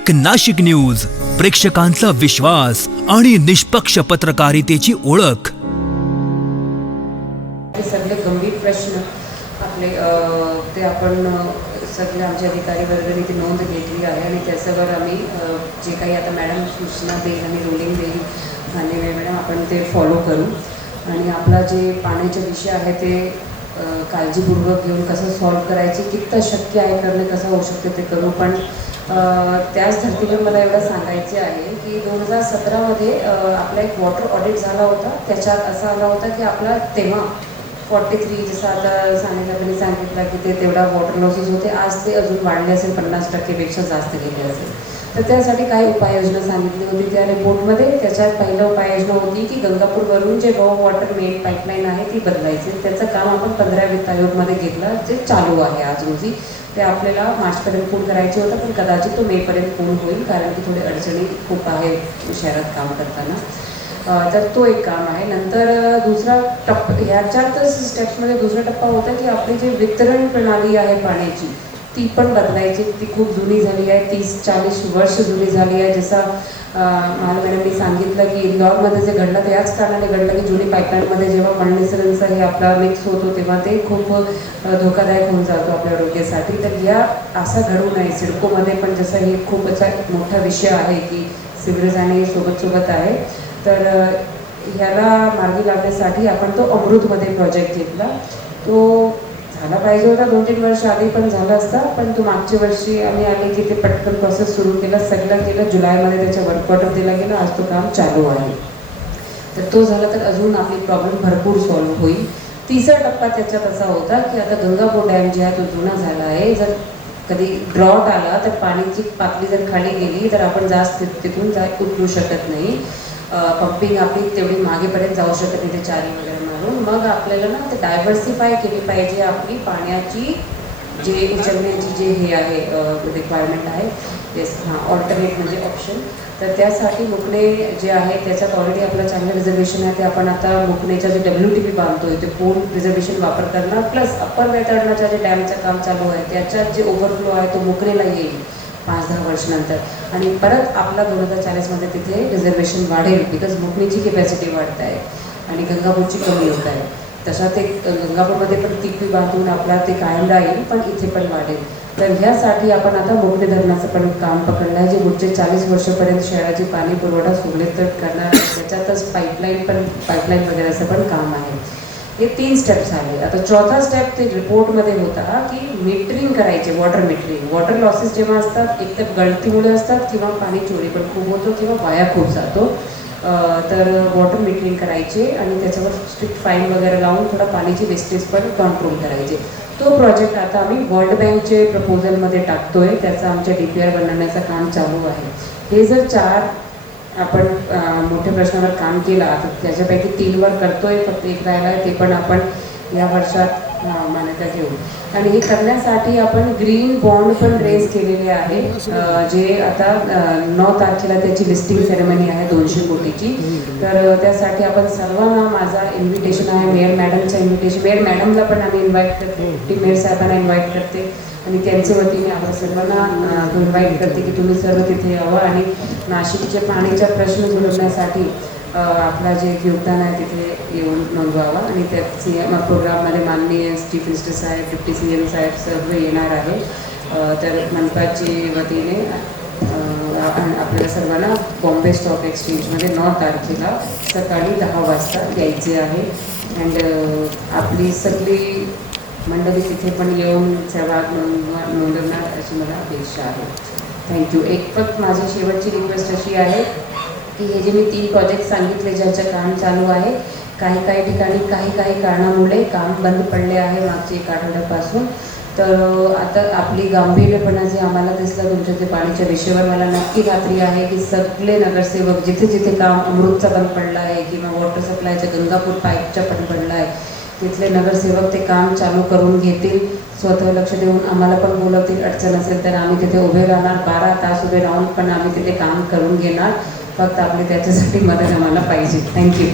एक नाशिक न्यूज, प्रेक्षकांचा विश्वास आणि निष्पक्ष पत्रकारितेची ओळख. सगळे गंभीर प्रश्न आपले ते आपण सगळे आमचे अधिकारी वर्गाने ती नोंद घेतली आहे आणि त्याच्यावर आम्ही जे काही आता मॅडम सूचना देईल आणि रोलिंग देईल माननीय मॅडम आपण ते फॉलो करू आणि आपला जे पाण्याचे विषय आहे ते काळजीपूर्वक घेऊन कसं सॉल्व करायचे, किती शक्य आहे करणे, कसं होऊ शकते ते करू. पण त्याच धर्तीवर मला एवढं सांगायचे आहे की 2017मध्ये आपला एक वॉटर ऑडिट झाला होता. त्याच्यात असा आला होता की आपला तेव्हा 43 जसं आता सांगितलं की ते तेवढा वॉटर लॉसेस होते. आज ते अजून वाढले असेल, 50%पेक्षा जास्त गेले असेल. तर त्यासाठी काही उपाययोजना सांगितली होती त्या रिपोर्टमध्ये. त्याच्यात पहिलं उपाययोजना होती की गंगापूरवरून जे रॉ वॉटर मेन पाईपलाईन आहे ती बदलायची. त्याचं काम आपण 15 वित्त आयोगमध्ये घेतलं, जे चालू आहे आज रोजी. ते आपल्याला मार्चपर्यंत पूर्ण करायचे होतं, पण कदाचित तो मेपर्यंत पूर्ण होईल, कारण की थोडे अडचणी खूप आहे शहरात काम करताना. तर तो एक काम आहे. नंतर दुसरा ह्याच्यातच स्टेप्समध्ये दुसरा टप्पा होता की आपली जी वितरण प्रणाली आहे पाण्याची ती पण बदलायची. ती खूप जुनी झाली आहे, 30-40 वर्ष जुनी झाली आहे. जसा मॅडमनी सांगितलं की इंदौरमध्ये जे घडलं ते याच कारणाने घडलं की जुनी पाईपलाईनमध्ये जेव्हा मळणीसरांचा हे आपला मिक्स होतो तेव्हा ते खूप धोकादायक होऊन जातो आपल्या आरोग्यासाठी. तर या असा घडू नये. सिडकोमध्ये पण जसं हे खूप असा मोठा विषय आहे की सिवरेज आणि सोबत आहे. तर ह्याला मार्गी लागण्यासाठी आपण तो अमृतमध्ये प्रोजेक्ट घेतला. तो झाला पाहिजे होता 2-3 वर्ष आधी, पण झाला असता. पण तो मागच्या वर्षी आम्ही आले की ते पटकन प्रोसेस सुरू केला, सगळं केलं. जुलैमध्ये त्याच्या वर्क ऑर्डर दिला गेला. आज तो काम चालू आहे. तर तो झाला तर अजून आपली प्रॉब्लेम भरपूर सॉल्व्ह होईल. तिसरा टप्पा त्याच्यात असा होता की आता गंगापूर डॅम जे आहे तो जुना झाला आहे. जर कधी ड्रॉट आला तर पाण्याची पातळी जर खाली गेली तर आपण जास्त तिथून उतरू शकत नाही. पंपिंग आपली तेवढी मागेपर्यंत जाऊ शकत नाही ते चारी वगैरे मारून. मग आपल्याला ना ते डायव्हर्सिफाय केली पाहिजे आपली पाण्याची जे उचलण्याची जे हे आहे रिक्वायरमेंट आहे. येस, ऑल्टरनेट म्हणजे ऑप्शन. तर त्यासाठी मुकणे जे आहे त्याच्यात ऑलरेडी आपलं चांगलं रिझर्वेशन आहे. ते आपण आता मुकणेच्या जे WTP बांधतोय ते पूर्ण रिझर्वेशन वापर करणार. प्लस अप्पर वैतरणाच्या जे डॅमचं काम चालू आहे त्याच्यात जे ओव्हरफ्लो आहे तो मुकणेला येईल 5-10 वर्षानंतर. आणि परत आपला 2040मध्ये तिथे रिझर्वेशन वाढेल, बिकॉज मुकणीची कॅपॅसिटी वाढत आहे आणि गंगापूरची कमी होत आहे. तसा ते गंगापूरमध्ये पण टीपी बांधून आपला ते कायम राहील, पण इथे पण वाढेल. तर ह्यासाठी आपण आता मोठे धरणाचं पण काम पकडलं आहे, जे पुढचे 40 वर्षापर्यंत शहराची पाणी पुरवठा सुरळीत करणार. त्याच्यातच पाईपलाईन वगैरेचं पण काम आहे. हे 3 स्टेप झाले. आता चौथा स्टेप ते रिपोर्टमध्ये होता की मीटरिंग करायचे, वॉटर मीटरिंग. वॉटर लॉसेस जेव्हा असतात एक तर गळतीमुळे असतात किंवा पाणी चोरी पण खूप होतो किंवा वाया खूप जातो. तर वॉटर मीटरिंग करायचे आणि त्याच्यावर स्ट्रिक्ट फाईन वगैरे लावून थोडा पाण्याची वेस्टेज पण कंट्रोल करायचे. तो प्रोजेक्ट आता आम्ही वर्ल्ड बँकचे प्रपोजलमध्ये टाकतोय. त्याचं आमच्या DPR बनवण्याचं काम चालू आहे. हे जर 4 आपण मोठ्या प्रश्नावर काम केला तर त्याच्यापैकी 3 वर करतोय, फक्त 1 राहिला आहे. ते पण आपण या वर्षात मान्यता घेऊ. आणि हे करण्यासाठी आपण ग्रीन बॉन्ड पण रेज केलेले आहे, जे आता 9 तारखेला त्याची लिस्टिंग सेरेमनी आहे 200 कोटीची. तर त्यासाठी आपण सर्वांना माझा इन्व्हिटेशन आहे, मेयर मॅडमचं इन्व्हिटेशन. मेयर मॅडमला पण आम्ही इन्व्हाइट करते, ती मेयर साहेबांना इन्व्हाइट करते आणि त्यांच्या वतीने आपण सर्वांना इन्व्हाइट करते की तुम्ही सर्व तिथे यावं आणि नाशिकच्या पाण्याचा प्रश्न सोडवण्यासाठी आपला जे योगदान आहे तिथे येऊन नोंदवावा. आणि त्या प्रोग्राममध्ये माननीय चीफ मिनिस्टर साहेब, डिप्टी CM साहेब सर्व येणार आहे. तर मनपाची वतीने आपल्याला सर्वांना बॉम्बे स्टॉक एक्सचेंजमध्ये 9 तारखेला सकाळी 10 वाजता यायचे आहे. अँड आपली सगळी मंडळी तिथे पण येऊन सहभाग नोंदवणार अशी मला अपेक्षा आहे. थँक्यू. एक फक्त माझी शेवटची रिक्वेस्ट अशी आहे की हे जे मी 3 प्रोजेक्ट सांगितले ज्याचं काम चालू आहे, काही ठिकाणी काही कारणामुळे काम बंद पडले आहे मागच्या 1 आठवड्यापासून. तर आता आपली गांभीर्यपणा जे आम्हाला दिसलं तुमच्या ते पाण्याच्या विषयावर, मला नक्की खात्री आहे की सगळे नगरसेवक जिथे काम अमृतचा बंद पडला आहे किंवा वॉटर सप्लायच्या गंगापूर पाईपच्या पण पडला आहे, तिथले नगरसेवक ते काम चालू करून घेतील. स्वतः लक्ष देऊन आम्हाला पण बोलवतील. अडचण असेल तर आम्ही तिथे उभे राहणार, 12 तास उभे राहून पण आम्ही तिथे काम करून घेणार. फक्त आपली त्याच्यासाठी मदत आम्हाला पाहिजे. थँक्यू.